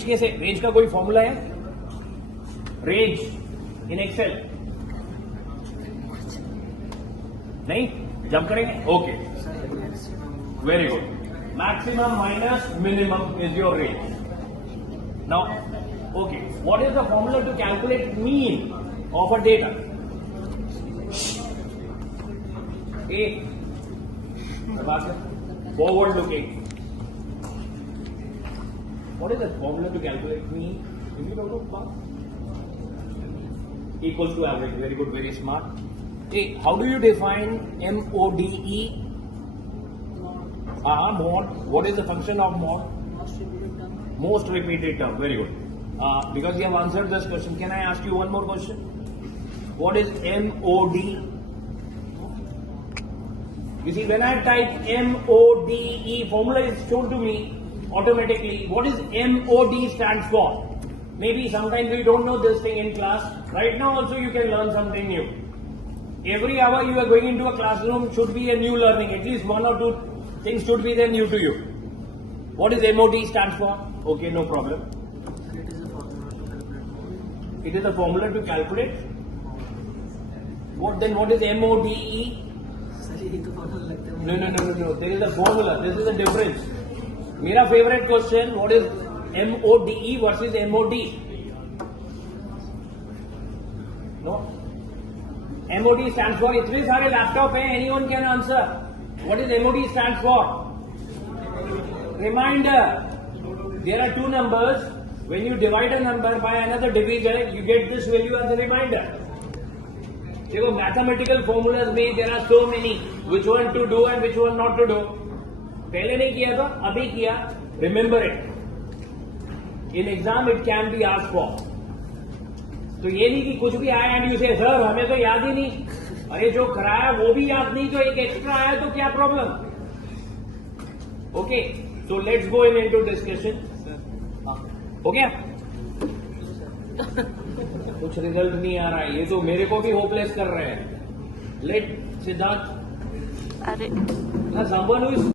Range कैसे, range का कोई फॉर्मूला है? रेंज इन एक्सेल नहीं, जंप करेंगे. Okay, very good. Maximum minus minimum is your range. Now okay, what is the formula to calculate mean of a data? A forward looking. What is the formula to calculate mean? If you don't know, equals to average. Very good, very smart. Hey, how do you define MODE? Mod. What is the function of mod? Most repeated term. Very good. Because you have answered this question, can I ask you one more question? What is MOD? You see, when I type MODE, formula is shown to me automatically. What is MOD stands for? Maybe sometimes we don't know this thing in class. Right now also you can learn something new. Every hour you are going into a classroom should be a new learning. At least one or two things should be there new to you. What is MOD stands for? Okay, no problem. It is a formula to calculate. What is MODE? No. There is a formula. This is the difference. मेरा favorite question. What is MODE versus MOD? No. MOD stands for. इतने सारे laptop हैं. Anyone can answer. What is MOD stands for? Reminder. There are two numbers. When you divide a number by another divisor, you get this value as a reminder. देखो, mathematical formulas में there are so many, which one to do and which one not to do. पहले नहीं किया था, अभी किया. Remember it. In exam it can be asked for. तो ये नहीं कि कुछ भी आया एंड यू से सर हमें तो याद ही नहीं. अरे जो कराया वो भी याद नहीं, तो एक एक्स्ट्रा आया तो क्या problem? Okay, so let's go into discussion. हो गया? कुछ रिजल्ट नहीं आ रहा है, ये तो मेरे को भी होपलेस कर रहे हैं. लेट सिद्धार्थ, अरे समवन हु इज